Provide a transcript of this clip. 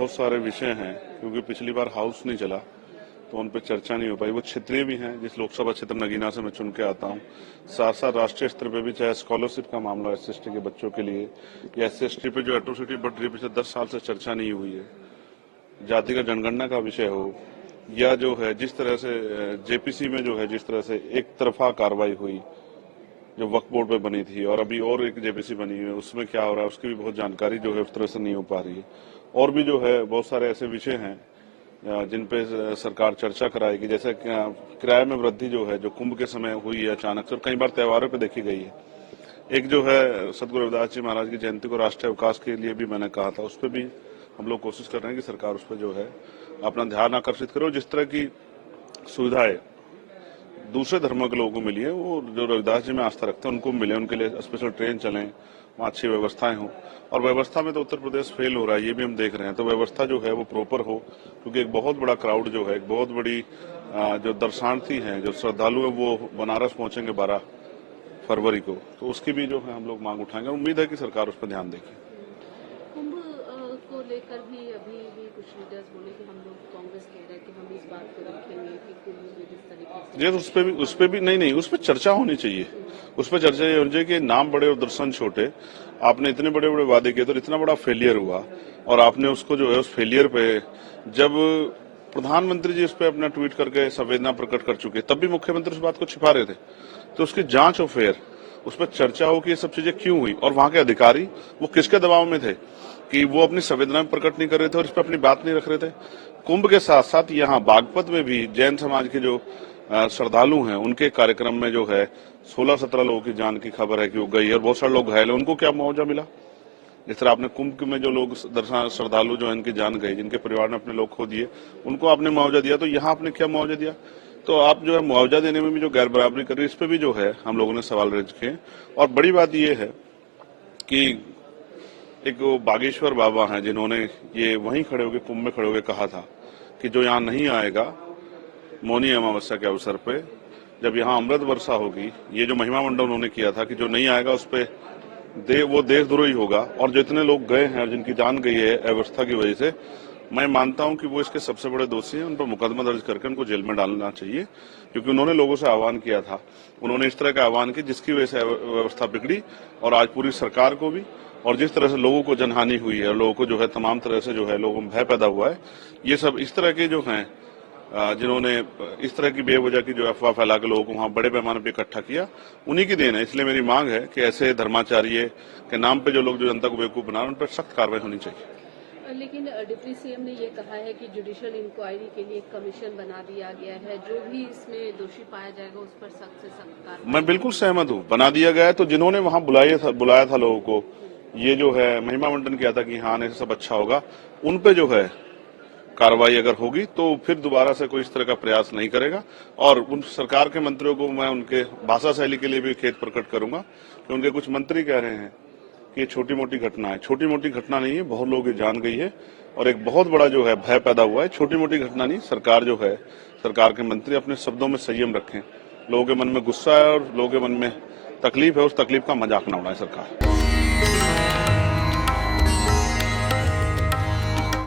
बहुत सारे विषय हैं, क्योंकि पिछली बार हाउस नहीं चला तो उन पर चर्चा नहीं हो पाई। वो क्षेत्रीय भी हैं, जिस लोकसभा क्षेत्र नगीना से मैं चुन के आता हूँ, साथ साथ राष्ट्रीय स्तर पे भी, चाहे स्कॉलरशिप का मामला SC/ST के बच्चों के लिए या SC/ST पे जो एट्रोसिटी बढ़ रही है पिछले 10 साल से चर्चा नहीं हुई है, जातिगत जनगणना का विषय हो, या जो है जिस तरह से JPC में जो है जिस तरह से एक तरफा कार्रवाई हुई जो वक्फ बोर्ड पे बनी थी, और अभी और एक JPC बनी हुई है, उसमें क्या हो रहा है उसकी भी बहुत जानकारी जो है उस तरह से नहीं हो पा रही है। और भी जो है बहुत सारे ऐसे विषय हैं जिन पे सरकार चर्चा कराएगी, जैसे किराए में वृद्धि जो है जो कुंभ के समय हुई है अचानक से, और कई बार त्योहारों पे देखी गई है। एक जो है सदगुरु रविदास जी महाराज की जयंती को राष्ट्रीय अवकाश के लिए भी मैंने कहा था, उस पर भी हम लोग कोशिश कर रहे हैं कि सरकार उस पर जो है अपना ध्यान आकर्षित करे। जिस तरह की सुविधाएं दूसरे धर्मों के लोगों को मिली है, वो जो रविदास जी में आस्था रखते हैं उनको मिले, उनके लिए स्पेशल ट्रेन चलें, वहाँ अच्छी व्यवस्थाएं हो। और व्यवस्था में तो उत्तर प्रदेश फेल हो रहा है, ये भी हम देख रहे हैं। तो व्यवस्था जो है वो प्रॉपर हो, क्योंकि एक बहुत बड़ा क्राउड जो है, एक बहुत बड़ी जो दर्शनार्थी हैं, जो श्रद्धालु है, वो बनारस पहुंचेंगे 12 फरवरी को, तो उसकी भी जो है हम लोग मांग उठाएंगे। उम्मीद है कि सरकार उस पर ध्यान देगी। कुंभ को लेकर भी अभी भी कुछ लीडर्स बोले कि हम लोग, कांग्रेस कह रहे हैं कि हम इस बात को रखेंगे कि कुंभ में जिस तरीके से, ये उस पे भी नहीं, उस पर चर्चा होनी चाहिए। उस पर चर्चा ये होनी चाहिए कि नाम बड़े और दर्शन छोटे। आपने इतने बड़े बड़े वादे किए तो इतना बड़ा फेलियर हुआ, और आपने उसको जो है उस फेलियर पे, जब प्रधानमंत्री जी उस पर अपना ट्वीट करके संवेदना प्रकट कर चुके, तब भी मुख्यमंत्री उस बात को छिपा रहे थे। तो उसकी जांच हो, फिर उस पर चर्चा हो कि ये सब चीजें क्यों हुई, और वहां के अधिकारी वो किसके दबाव में थे कि वो अपनी संवेदना प्रकट नहीं कर रहे थे और इस पर अपनी बात नहीं रख रहे थे। कुंभ के साथ साथ यहाँ बागपत में भी जैन समाज के जो श्रद्धालु हैं, उनके कार्यक्रम में जो है 16-17 लोगों की जान की खबर है कि वो गई, और बहुत सारे लोग घायल हैं। उनको क्या मुआवजा मिला? इस तरह आपने कुंभ में जो लोग दर्शन श्रद्धालु जो इनकी जान गई, जिनके परिवार ने अपने लोग खो दिए, उनको आपने मुआवजा दिया, तो यहाँ आपने क्या मुआवजा दिया? तो आप जो है मुआवजा देने में भी जो गैर बराबरी कर रही है, इस पे भी जो है हम लोगों ने सवाल रेज किए। और बड़ी बात यह है कि एक वो बागेश्वर बाबा हैं, जिन्होंने ये वहीं खड़े होकर, कुंभ में खड़े होकर कहा था कि जो यहाँ नहीं आएगा मौनी अमावस्या के अवसर पे, जब यहाँ अमृत वर्षा होगी, ये जो महिमा मंडल उन्होंने किया था कि जो नहीं आएगा उस पे वो देशद्रोही होगा। और जो इतने लोग गए हैं और जिनकी जान गई है अव्यवस्था की वजह से, मैं मानता हूं कि वो इसके सबसे बड़े दोषी हैं। उन पर मुकदमा दर्ज करके उनको जेल में डालना चाहिए, क्योंकि उन्होंने लोगों से आह्वान किया था, उन्होंने इस तरह का आह्वान किया जिसकी वजह से व्यवस्था बिगड़ी, और आज पूरी सरकार को भी, और जिस तरह से लोगों को जनहानि हुई है, लोगों को जो है तमाम तरह से जो है लोगों में भय पैदा हुआ है, ये सब इस तरह के जो हैं जिन्होंने इस तरह की बेवजह की जो अफवाह फैला के लोगों को वहां बड़े पैमाने पे इकट्ठा किया, उन्हीं की देन है। इसलिए मेरी मांग है कि ऐसे धर्माचार्य के नाम पे जो लोग जो जनता को बेवकूफ बना रहे हैं, उन पर सख्त कार्रवाई होनी चाहिए। लेकिन डिप्टी CM ने ये कहा है कि जुडिशियल इंक्वायरी के लिए एक कमीशन बना दिया गया है, जो भी इसमें दोषी पाया जाएगा उस पर सख्त से सख्त कार्रवाई। मैं बिल्कुल सहमत हूँ, बना दिया गया है। तो जिन्होंने वहां बुलाया था लोगों को, ये जो है महिमा मंडन किया था कि हाँ आने से सब अच्छा होगा, उन पे जो है कार्रवाई अगर होगी तो फिर दोबारा से कोई इस तरह का प्रयास नहीं करेगा। और उन सरकार के मंत्रियों को मैं उनके भाषा शैली के लिए भी खेद प्रकट करूंगा कि उनके कुछ मंत्री कह रहे हैं कि ये छोटी मोटी घटना है। छोटी मोटी घटना नहीं है, बहुत लोगों की जान गई है और एक बहुत बड़ा जो है भय पैदा हुआ है। छोटी मोटी घटना नहीं। सरकार जो है, सरकार के मंत्री अपने शब्दों में संयम रखें। लोगों के मन में गुस्सा है और लोगों के मन में तकलीफ है, उस तकलीफ का मजाक न उड़ाए सरकार।